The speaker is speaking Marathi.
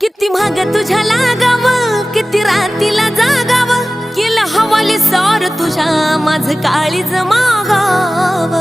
किती महाग तुझ्या लागाव, किती रातीला जागाव, केलं हवाली सार तुझ्या माझ काळीज मागाव।